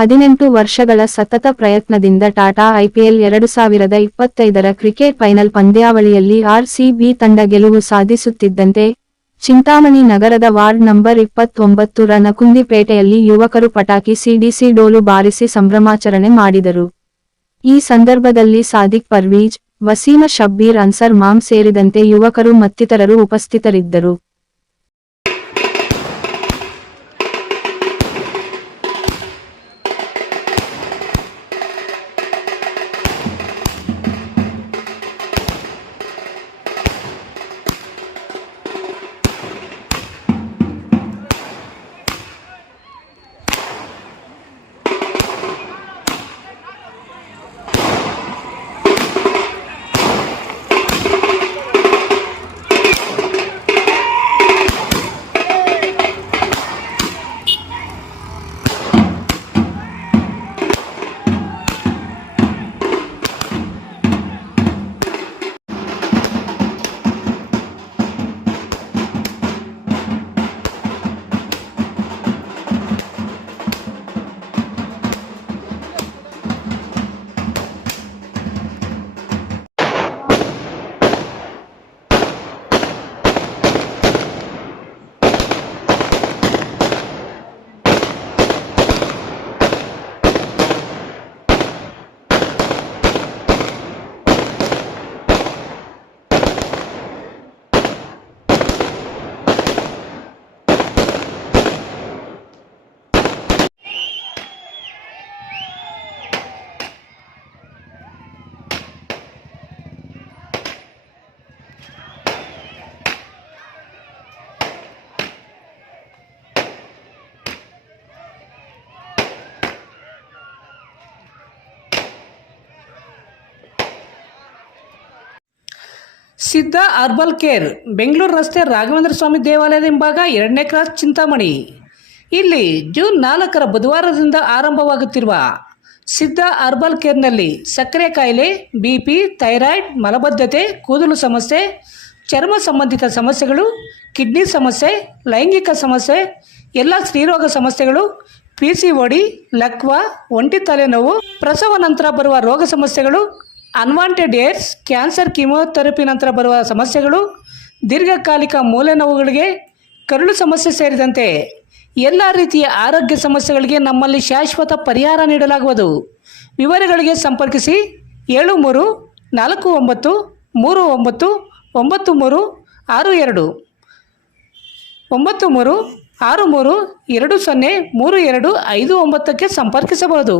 18 ವರ್ಷಗಳ ಸತತ ಪ್ರಯತ್ನದಿಂದ ಟಾಟಾ ಐಪಿಎಲ್ 2025ರ ಕ್ರಿಕೆಟ್ ಫೈನಲ್ ಪಂದ್ಯಾವಳಿಯಲ್ಲಿ ಆರ್ಸಿಬಿ ತಂಡ ಗೆಲುವು ಸಾಧಿಸುತ್ತಿದ್ದಂತೆ ಚಿಂತಾಮಣಿ ನಗರದ ವಾರ್ಡ್ ನಂಬರ್ 29 ರ ನಕುಂದಿಪೇಟೆಯಲ್ಲಿ ಯುವಕರು ಪಟಾಕಿ ಸಿಡಿಸಿ ಡೋಲು ಬಾರಿಸಿ ಸಂಭ್ರಮಾಚರಣೆ ಮಾಡಿದರು. ಈ ಸಂದರ್ಭದಲ್ಲಿ ಸಾದಿಕ್ ಪರ್ವೀಜ್, ವಸೀಮ ಶಬ್ಬೀರ್ ಅನ್ಸರ್ ಮಾಮ್ ಸೇರಿದಂತೆ ಯುವಕರು ಮತ್ತಿತರರು ಉಪಸ್ಥಿತರಿದ್ದರು. ಸಿದ್ಧ ಹರ್ಬಲ್ ಕೇರ್, ಬೆಂಗಳೂರು ರಸ್ತೆ ರಾಘವೇಂದ್ರ ಸ್ವಾಮಿ ದೇವಾಲಯದ ಹಿಂಭಾಗ 2ನೇ ಕ್ರಾಸ್, ಚಿಂತಾಮಣಿ. ಇಲ್ಲಿ ಜೂನ್ 4ರ ಬುಧವಾರದಿಂದ ಆರಂಭವಾಗುತ್ತಿರುವ ಸಿದ್ಧ ಹರ್ಬಲ್ ಕೇರ್ನಲ್ಲಿ ಸಕ್ಕರೆ ಕಾಯಿಲೆ, ಬಿಪಿ, ಥೈರಾಯ್ಡ್, ಮಲಬದ್ಧತೆ, ಕೂದಲು ಸಮಸ್ಯೆ, ಚರ್ಮ ಸಂಬಂಧಿತ ಸಮಸ್ಯೆಗಳು, ಕಿಡ್ನಿ ಸಮಸ್ಯೆ, ಲೈಂಗಿಕ ಸಮಸ್ಯೆ, ಎಲ್ಲ ಸ್ತ್ರೀರೋಗ ಸಮಸ್ಯೆಗಳು, PCOD, ಲಕ್ವಾ, ಒಂಟಿ ತಲೆನೋವು, ಪ್ರಸವ ನಂತರ ಬರುವ ರೋಗ ಸಮಸ್ಯೆಗಳು, ಅನ್ವಾಂಟೆಡ್ ಏರ್ಸ್, ಕ್ಯಾನ್ಸರ್, ಕೀಮೋಥೆರಪಿ ನಂತರ ಬರುವ ಸಮಸ್ಯೆಗಳು, ದೀರ್ಘಕಾಲಿಕ ಮೂಳೆ ನೋವುಗಳಿಗೆ, ಕರುಳು ಸಮಸ್ಯೆ ಸೇರಿದಂತೆ ಎಲ್ಲ ರೀತಿಯ ಆರೋಗ್ಯ ಸಮಸ್ಯೆಗಳಿಗೆ ನಮ್ಮಲ್ಲಿ ಶಾಶ್ವತ ಪರಿಹಾರ ನೀಡಲಾಗುವುದು. ವಿವರಗಳಿಗೆ ಸಂಪರ್ಕಿಸಿ 7349399362 9363203259ಕ್ಕೆ ಸಂಪರ್ಕಿಸಬಹುದು.